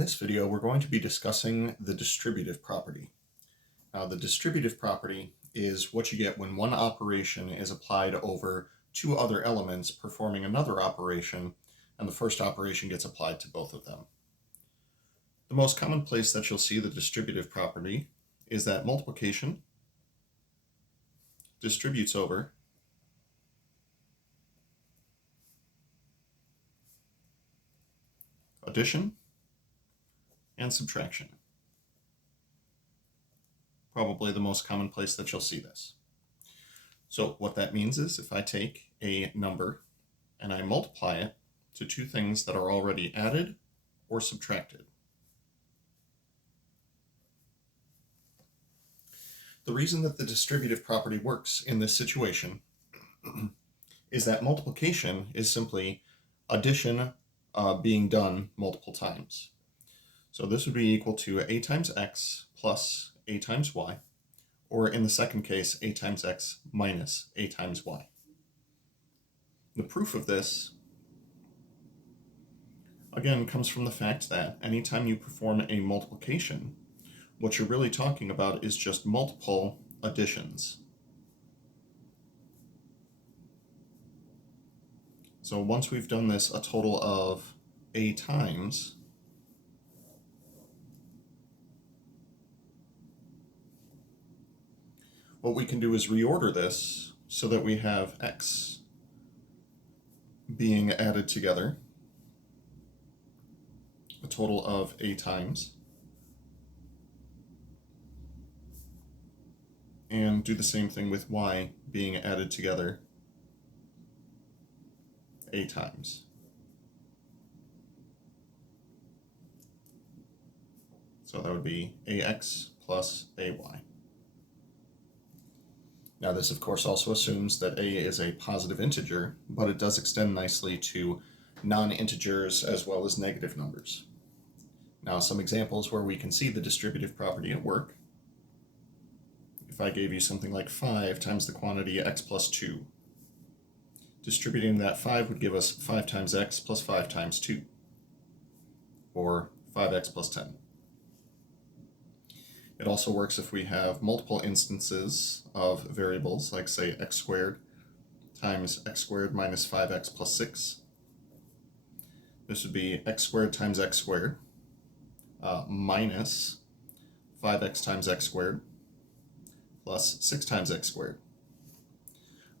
this video, we're going to be discussing the distributive property. Now, the distributive property is what you get when one operation is applied over two other elements performing another operation, and the first operation gets applied to both of them. The most common place that you'll see the distributive property is that multiplication distributes over addition and subtraction. Probably the most common place that you'll see this. So what that means is if I take a number and I multiply it to two things that are already added or subtracted. The reason that the distributive property works in this situation is that multiplication is simply addition being done multiple times. So this would be equal to a times x plus a times y, or in the second case, a times x minus a times y. The proof of this, again, comes from the fact that anytime you perform a multiplication, what you're really talking about is just multiple additions. So once we've done this a total of a times, what we can do is reorder this so that we have x being added together, a total of a times, and do the same thing with y being added together a times. So that would be ax plus ay. Now this of course also assumes that a is a positive integer, but it does extend nicely to non-integers as well as negative numbers. Now some examples where we can see the distributive property at work. If I gave you something like 5 times the quantity x plus 2, distributing that 5 would give us 5 times x plus 5 times 2, or 5x plus 10. It also works if we have multiple instances of variables, like say x squared times x squared minus 5x plus 6. This would be x squared times x squared minus 5x times x squared plus 6 times x squared,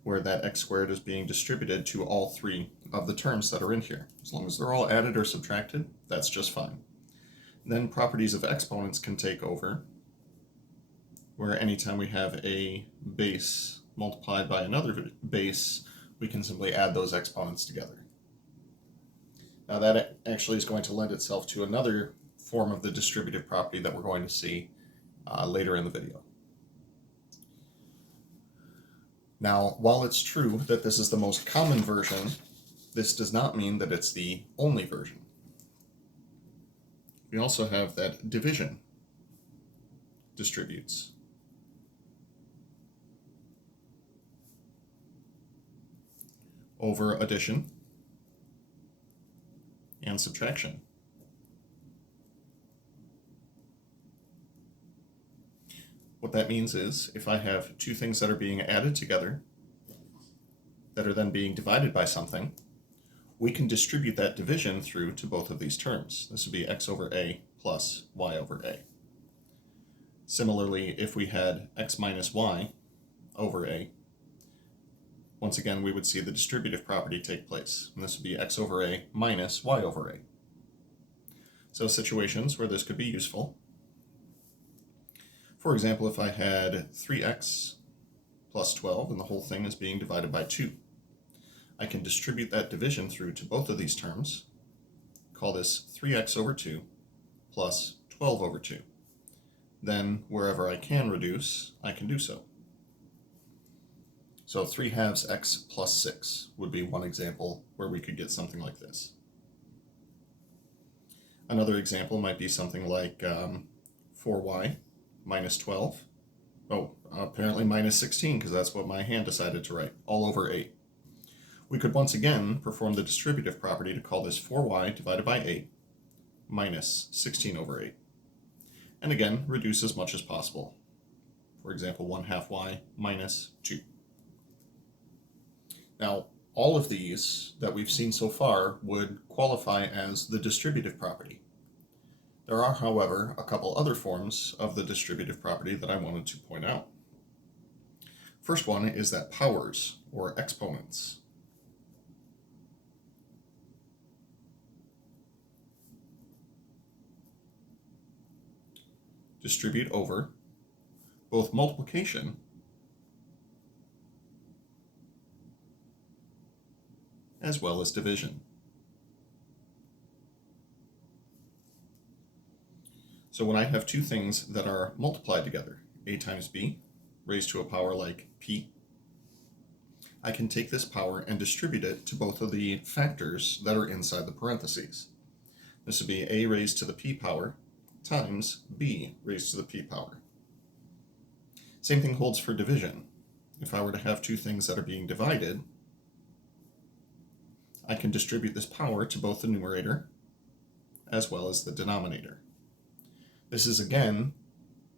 where that x squared is being distributed to all three of the terms that are in here. As long as they're all added or subtracted, that's just fine. Then properties of exponents can take over, where anytime we have a base multiplied by another base, we can simply add those exponents together. Now that actually is going to lend itself to another form of the distributive property that we're going to see later in the video. Now, while it's true that this is the most common version, this does not mean that it's the only version. We also have that division distributes. Over addition and subtraction. What that means is if I have two things that are being added together that are then being divided by something, we can distribute that division through to both of these terms. This would be x over a plus y over a. Similarly, if we had x minus y over a, once again we would see the distributive property take place, and this would be x over a minus y over a. So situations where this could be useful. For example, if I had 3x plus 12 and the whole thing is being divided by 2, I can distribute that division through to both of these terms, call this 3x over 2 plus 12 over 2. Then wherever I can reduce, I can do so. So 3/2 x plus 6 would be one example where we could get something like this. Another example might be something like 4y minus 12. Oh, apparently minus 16, because that's what my hand decided to write, all over 8. We could once again perform the distributive property to call this 4y divided by 8, minus 16 over 8. And again, reduce as much as possible. For example, 1/2 y minus 2. Now, all of these that we've seen so far would qualify as the distributive property. There are, however, a couple other forms of the distributive property that I wanted to point out. First one is that powers, or exponents, distribute over both multiplication as well as division. So when I have two things that are multiplied together, a times b raised to a power like p, I can take this power and distribute it to both of the factors that are inside the parentheses. This would be a raised to the p power times b raised to the p power. Same thing holds for division. If I were to have two things that are being divided, I can distribute this power to both the numerator as well as the denominator. This is again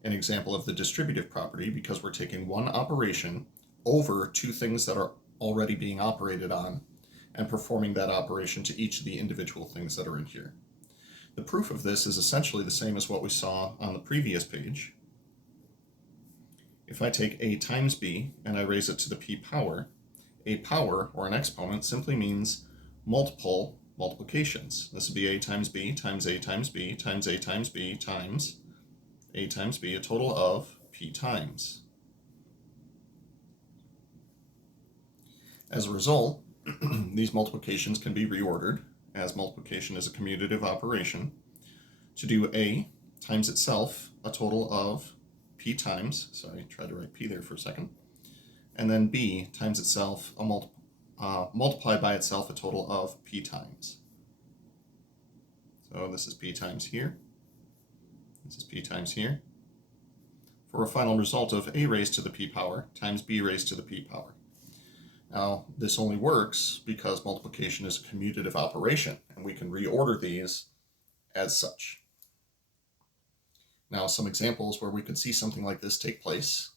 an example of the distributive property because we're taking one operation over two things that are already being operated on and performing that operation to each of the individual things that are in here. The proof of this is essentially the same as what we saw on the previous page. If I take a times b and I raise it to the p power, a power, or an exponent, simply means multiple multiplications. This would be a times b times a times b times a times b times a times b, a total of p times. As a result, these multiplications can be reordered, as multiplication is a commutative operation, to do a times itself, a total of p times, sorry, tried to write p there for a second, and then b times itself, multiplied by itself, a total of p times. So this is p times here, this is p times here, for a final result of a raised to the p power times b raised to the p power. Now, this only works because multiplication is a commutative operation, and we can reorder these as such. Now, some examples where we could see something like this take place.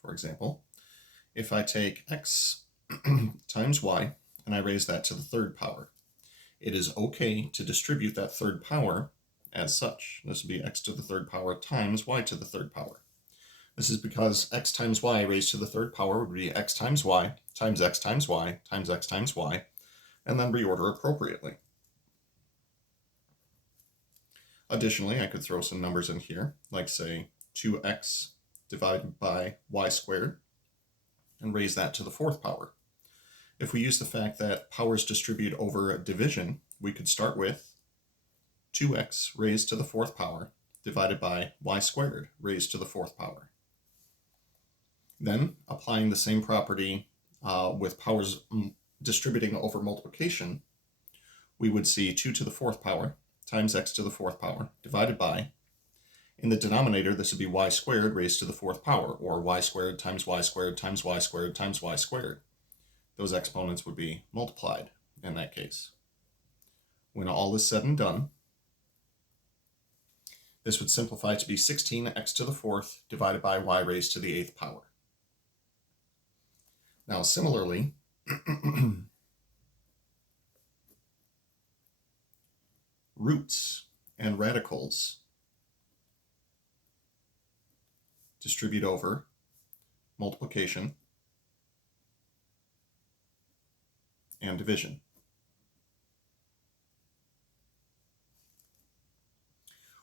For example, if I take x times y and I raise that to the third power, it is okay to distribute that third power as such. This would be x to the third power times y to the third power. This is because x times y raised to the third power would be x times y times x times y times x times y, and then reorder appropriately. Additionally, I could throw some numbers in here, like say 2x divided by y squared, and raise that to the fourth power. If we use the fact that powers distribute over division, we could start with 2x raised to the fourth power divided by y squared raised to the fourth power. Then, applying the same property with powers distributing over multiplication, we would see 2 to the fourth power times x to the fourth power divided by, in the denominator, this would be y squared raised to the fourth power, or y squared times y squared times y squared times y squared. Those exponents would be multiplied in that case. When all is said and done, this would simplify to be 16x to the fourth divided by y raised to the eighth power. Now, similarly, roots and radicals distribute over multiplication and division.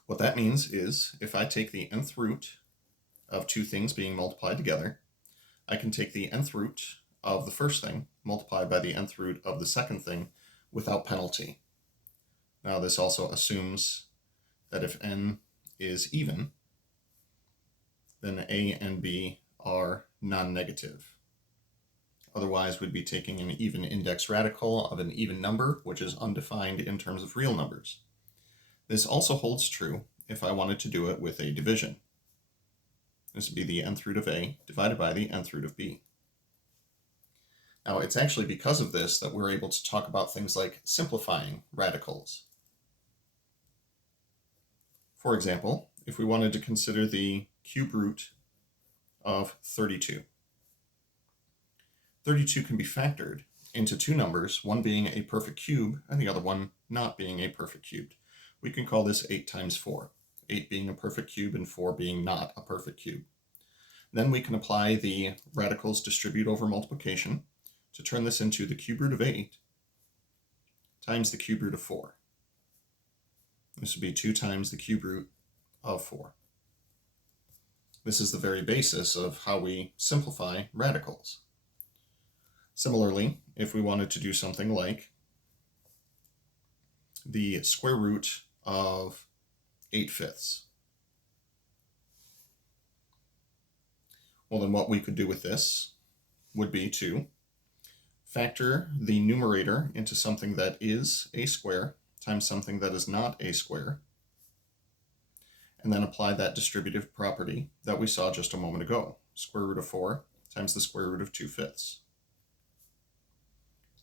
What that means is if I take the nth root of two things being multiplied together, I can take the nth root of the first thing multiplied by the nth root of the second thing without penalty. Now, this also assumes that if n is even, then a and b are non-negative. Otherwise, we'd be taking an even index radical of an even number, which is undefined in terms of real numbers. This also holds true if I wanted to do it with a division. This would be the nth root of a divided by the nth root of b. Now, it's actually because of this that we're able to talk about things like simplifying radicals. For example, if we wanted to consider the cube root of 32. 32 can be factored into two numbers, one being a perfect cube and the other one not being a perfect cube. We can call this 8 times 4, 8 being a perfect cube and 4 being not a perfect cube. Then we can apply the radicals distribute over multiplication to turn this into the cube root of 8 times the cube root of 4. This would be 2 times the cube root of 4. This is the very basis of how we simplify radicals. Similarly, if we wanted to do something like the square root of 8/5, well, then what we could do with this would be to factor the numerator into something that is a square times something that is not a square, and then apply that distributive property that we saw just a moment ago. Square root of 4 times the square root of 2/5.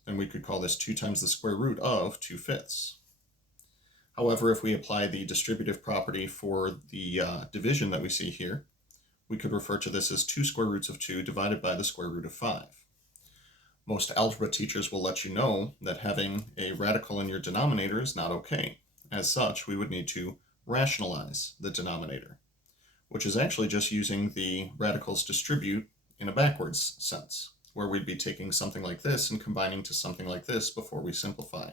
Then we could call this 2 times the square root of 2/5. However, if we apply the distributive property for the division that we see here, we could refer to this as 2 square roots of 2 divided by the square root of 5. Most algebra teachers will let you know that having a radical in your denominator is not okay. As such, we would need to rationalize the denominator, which is actually just using the radicals distribute in a backwards sense, where we'd be taking something like this and combining to something like this before we simplify.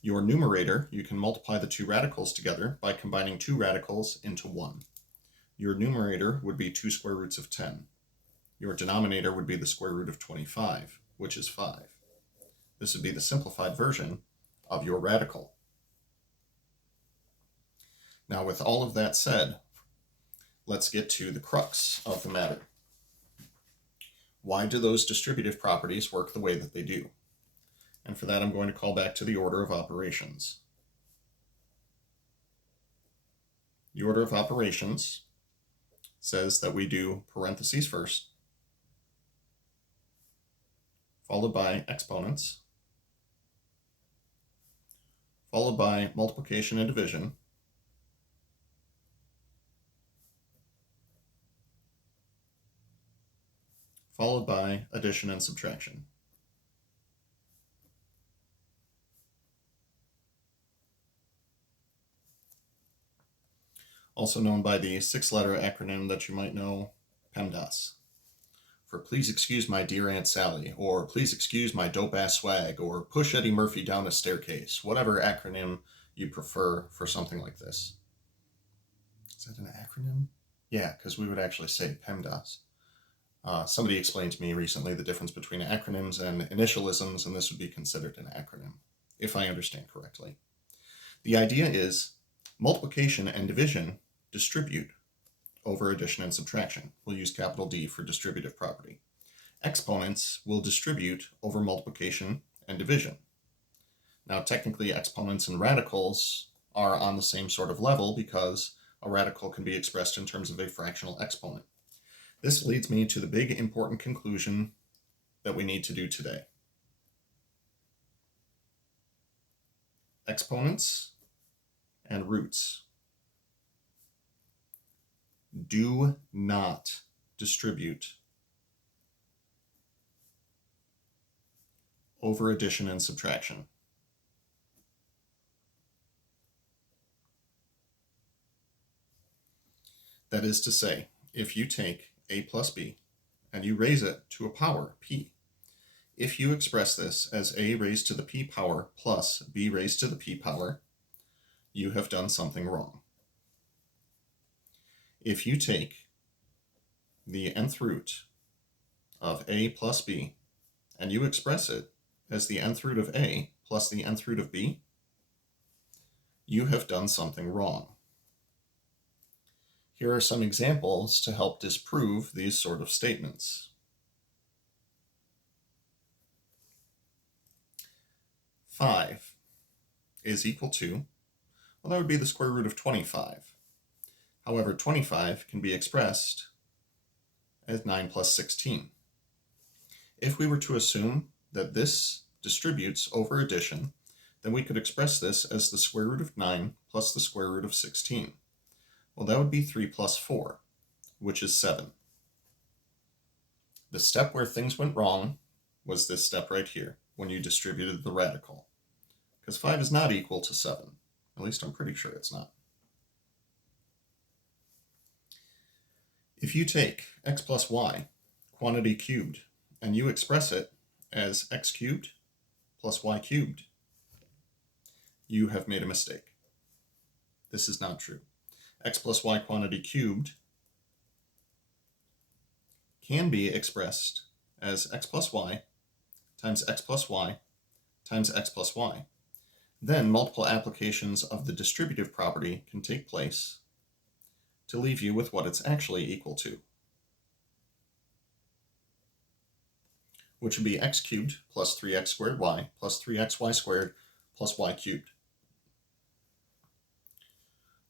Your numerator, you can multiply the two radicals together by combining two radicals into one. Your numerator would be 2 square roots of 10. Your denominator would be the square root of 25, which is 5. This would be the simplified version of your radical. Now, with all of that said, let's get to the crux of the matter. Why do those distributive properties work the way that they do? And for that, I'm going to call back to the order of operations. The order of operations says that we do parentheses first, followed by exponents, followed by multiplication and division, followed by addition and subtraction. Also known by the 6-letter acronym that you might know, Pemdas. For please excuse my dear Aunt Sally, or please excuse my dope-ass swag, or push Eddie Murphy down a staircase, whatever acronym you prefer for something like this. Is that an acronym? Yeah, because we would actually say Pemdas. Somebody explained to me recently the difference between acronyms and initialisms, and this would be considered an acronym, if I understand correctly. The idea is multiplication and division distribute over addition and subtraction. We'll use capital D for distributive property. Exponents will distribute over multiplication and division. Now, technically, exponents and radicals are on the same sort of level because a radical can be expressed in terms of a fractional exponent. This leads me to the big important conclusion that we need to do today. Exponents and roots do not distribute over addition and subtraction. That is to say, if you take a plus b and you raise it to a power, p, if you express this as a raised to the p power plus b raised to the p power, you have done something wrong. If you take the nth root of a plus b and you express it as the nth root of a plus the nth root of b, you have done something wrong. Here are some examples to help disprove these sort of statements. 5 is equal to, well, that would be the square root of 25. However, 25 can be expressed as 9 plus 16. if we were to assume that this distributes over addition, then we could express this as the square root of 9 plus the square root of 16. Well, that would be 3 plus 4, which is 7. The step where things went wrong was this step right here, when you distributed the radical. Because 5 is not equal to 7. At least I'm pretty sure it's not. If you take x plus y, quantity cubed, and you express it as x cubed plus y cubed, you have made a mistake. This is not true. X plus y quantity cubed can be expressed as x plus y times x plus y times x plus y. Then multiple applications of the distributive property can take place to leave you with what it's actually equal to, which would be x cubed plus 3x squared y plus 3xy squared plus y cubed.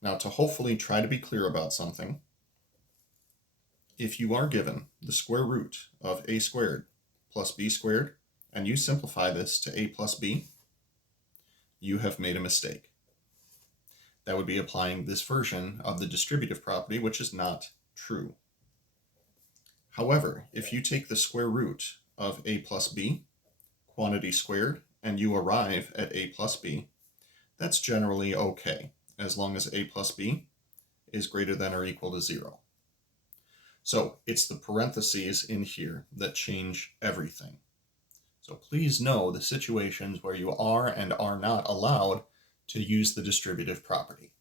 Now, to hopefully try to be clear about something, if you are given the square root of a squared plus b squared, and you simplify this to a plus b, you have made a mistake. That would be applying this version of the distributive property, which is not true. However, if you take the square root of a plus b, quantity squared, and you arrive at a plus b, that's generally okay, as long as a plus b is greater than or equal to 0. So it's the parentheses in here that change everything. So please know the situations where you are and are not allowed to use the distributive property.